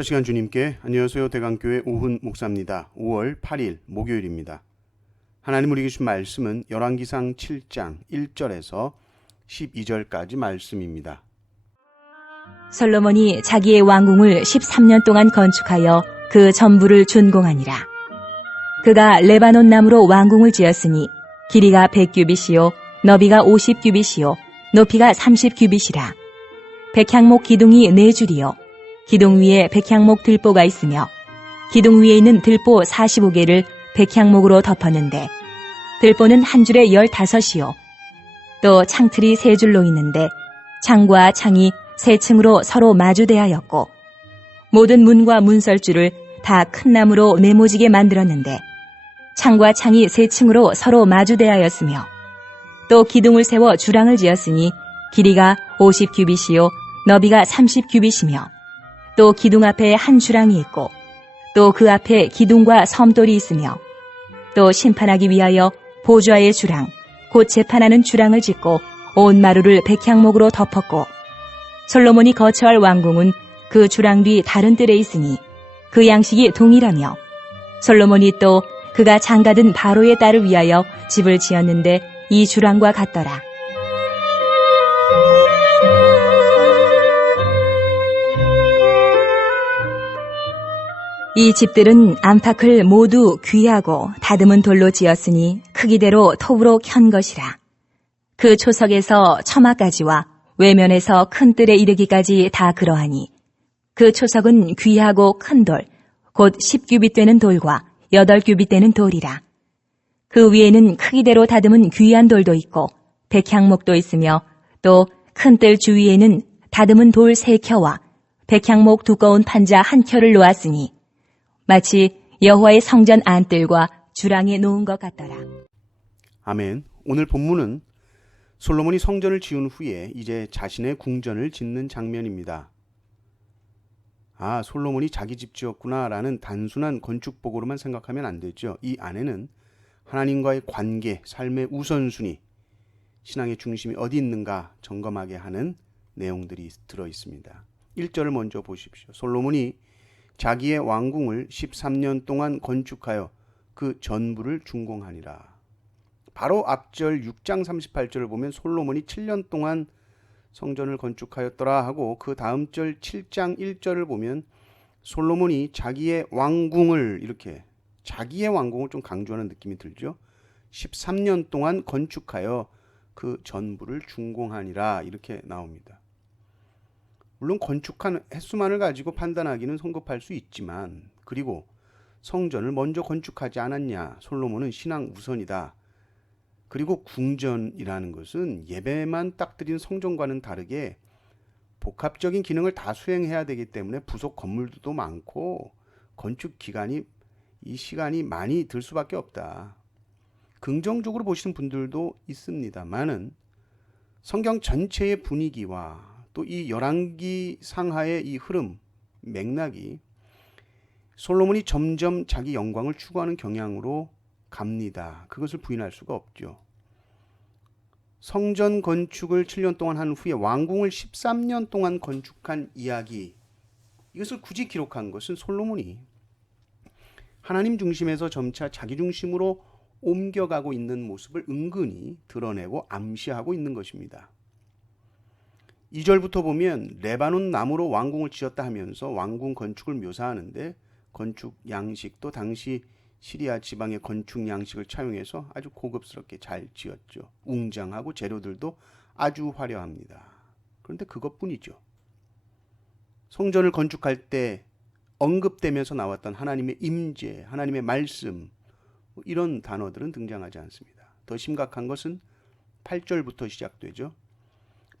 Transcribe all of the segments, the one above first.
첫 시간 주님께 안녕하세요. 대강교회 오훈 목사입니다. 5월 8일 목요일입니다. 하나님 우리에게 주신 말씀은 열왕기상 7장 1절에서 12절까지 말씀입니다. 솔로몬이 자기의 왕궁을 13년 동안 건축하여 그 전부를 준공하니라. 그가 레바논 나무로 왕궁을 지었으니 길이가 100규빗이요 너비가 50규빗이요 높이가 30규빗이라. 백향목 기둥이 4줄이요 기둥 위에 백향목 들보가 있으며 기둥 위에 있는 들보 45개를 백향목으로 덮었는데 들보는 한 줄에 15이요 또 창틀이 3줄로 있는데 창과 창이 3층으로 서로 마주대하였고 모든 문과 문설주를 다 큰 나무로 네모지게 만들었는데 창과 창이 3층으로 서로 마주대하였으며 또 기둥을 세워 주랑을 지었으니 길이가 50규빗이요 너비가 30규빗이며 또 기둥 앞에 한 주랑이 있고 또 그 앞에 기둥과 섬돌이 있으며 또 심판하기 위하여 보좌의 주랑 곧 재판하는 주랑을 짓고 온 마루를 백향목으로 덮었고 솔로몬이 거처할 왕궁은 그 주랑 뒤 다른 뜰에 있으니 그 양식이 동일하며 솔로몬이 또 그가 장가든 바로의 딸을 위하여 집을 지었는데 이 주랑과 같더라. 이 집들은 안팎을 모두 귀하고 다듬은 돌로 지었으니 크기대로 톱으로 켠 것이라. 그 초석에서 처마까지와 외면에서 큰 뜰에 이르기까지 다 그러하니 그 초석은 귀하고 큰 돌, 곧 10규빗 되는 돌과 8규빗 되는 돌이라. 그 위에는 크기대로 다듬은 귀한 돌도 있고 백향목도 있으며 또 큰 뜰 주위에는 다듬은 돌 3켜와 백향목 두꺼운 판자 1켜를 놓았으니 마치 여호와의 성전 안뜰과 주랑에 놓은 것 같더라. 아멘. 오늘 본문은 솔로몬이 성전을 지은 후에 이제 자신의 궁전을 짓는 장면입니다. 아, 솔로몬이 자기 집 지었구나라는 단순한 건축복으로만 생각하면 안 되죠. 이 안에는 하나님과의 관계, 삶의 우선순위, 신앙의 중심이 어디 있는가 점검하게 하는 내용들이 들어 있습니다. 1절을 먼저 보십시오. 솔로몬이 자기의 왕궁을 13년 동안 건축하여 그 전부를 준공하니라. 바로 앞절 6장 38절을 보면 솔로몬이 7년 동안 성전을 건축하였더라 하고 그 다음 절 7장 1절을 보면 솔로몬이 자기의 왕궁을 이렇게 자기의 왕궁을 좀 강조하는 느낌이 들죠. 13년 동안 건축하여 그 전부를 준공하니라 이렇게 나옵니다. 물론 건축한 횟수만을 가지고 판단하기는 성급할 수 있지만 그리고 성전을 먼저 건축하지 않았냐. 솔로몬은 신앙 우선이다. 그리고 궁전이라는 것은 예배만 딱 드린 성전과는 다르게 복합적인 기능을 다 수행해야 되기 때문에 부속 건물도 많고 건축 기간이 이 시간이 많이 들 수밖에 없다. 긍정적으로 보시는 분들도 있습니다만은 성경 전체의 분위기와 또 이 열왕기 상하의 이 흐름, 맥락이 솔로몬이 점점 자기 영광을 추구하는 경향으로 갑니다. 그것을 부인할 수가 없죠. 성전 건축을 7년 동안 한 후에 왕궁을 13년 동안 건축한 이야기, 이것을 굳이 기록한 것은 솔로몬이 하나님 중심에서 점차 자기 중심으로 옮겨가고 있는 모습을 은근히 드러내고 암시하고 있는 것입니다. 2절부터 보면 레바논 나무로 왕궁을 지었다 하면서 왕궁 건축을 묘사하는데 건축 양식도 당시 시리아 지방의 건축 양식을 차용해서 아주 고급스럽게 잘 지었죠. 웅장하고 재료들도 아주 화려합니다. 그런데 그것뿐이죠. 성전을 건축할 때 언급되면서 나왔던 하나님의 임재, 하나님의 말씀, 이런 단어들은 등장하지 않습니다. 더 심각한 것은 8절부터 시작되죠.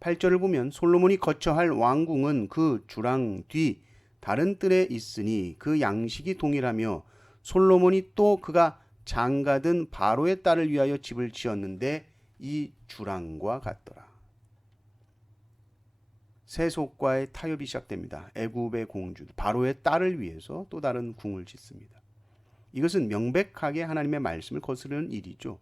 8절을 보면 솔로몬이 거처할 왕궁은 그 주랑 뒤 다른 뜰에 있으니 그 양식이 동일하며 솔로몬이 또 그가 장가든 바로의 딸을 위하여 집을 지었는데 이 주랑과 같더라. 세속과의 타협이 시작됩니다. 애굽의 공주 바로의 딸을 위해서 또 다른 궁을 짓습니다. 이것은 명백하게 하나님의 말씀을 거스르는 일이죠.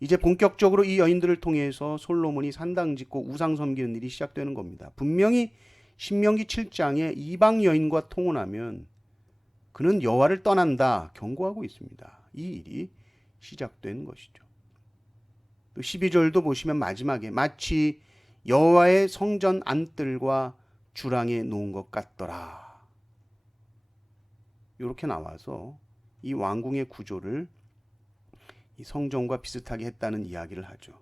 이제 본격적으로 이 여인들을 통해서 솔로몬이 산당 짓고 우상 섬기는 일이 시작되는 겁니다. 분명히 신명기 7장에 이방 여인과 통혼하면 그는 여호와를 떠난다 경고하고 있습니다. 이 일이 시작된 것이죠. 또 12절도 보시면 마지막에 마치 여호와의 성전 안뜰과 주랑에 놓은 것 같더라. 이렇게 나와서 이 왕궁의 구조를 이 성전과 비슷하게 했다는 이야기를 하죠.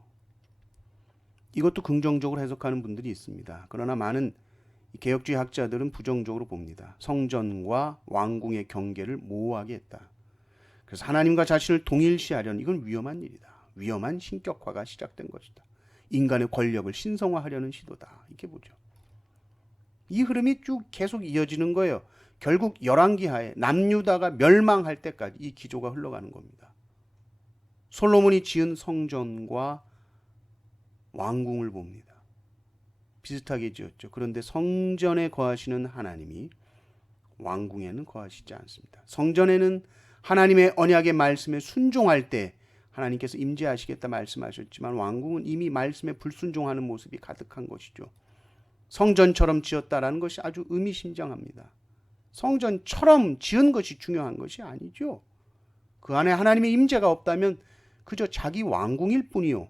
이것도 긍정적으로 해석하는 분들이 있습니다. 그러나 많은 개혁주의 학자들은 부정적으로 봅니다. 성전과 왕궁의 경계를 모호하게 했다. 그래서 하나님과 자신을 동일시하려는 이건 위험한 일이다. 위험한 신격화가 시작된 것이다. 인간의 권력을 신성화하려는 시도다. 이렇게 보죠. 이 흐름이 쭉 계속 이어지는 거예요. 결국 열왕기하에 남유다가 멸망할 때까지 이 기조가 흘러가는 겁니다. 솔로몬이 지은 성전과 왕궁을 봅니다. 비슷하게 지었죠. 그런데 성전에 거하시는 하나님이 왕궁에는 거하시지 않습니다. 성전에는 하나님의 언약의 말씀에 순종할 때 하나님께서 임재하시겠다 말씀하셨지만 왕궁은 이미 말씀에 불순종하는 모습이 가득한 것이죠. 성전처럼 지었다라는 것이 아주 의미심장합니다. 성전처럼 지은 것이 중요한 것이 아니죠. 그 안에 하나님의 임재가 없다면 그저 자기 왕궁일 뿐이요.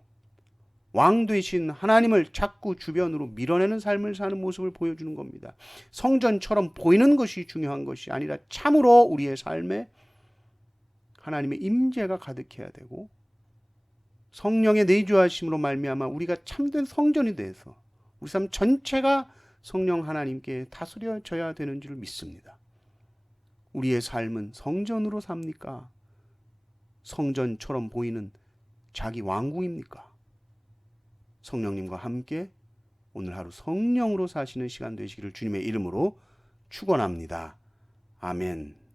왕 되신 하나님을 자꾸 주변으로 밀어내는 삶을 사는 모습을 보여주는 겁니다. 성전처럼 보이는 것이 중요한 것이 아니라 참으로 우리의 삶에 하나님의 임재가 가득해야 되고 성령의 내주하심으로 말미암아 우리가 참된 성전이 돼서 우리 삶 전체가 성령 하나님께 다스려져야 되는 줄 믿습니다. 우리의 삶은 성전으로 삽니까? 성전처럼 보이는 자기 왕궁입니까? 성령님과 함께 오늘 하루 성령으로 사시는 시간 되시기를 주님의 이름으로 축원합니다. 아멘.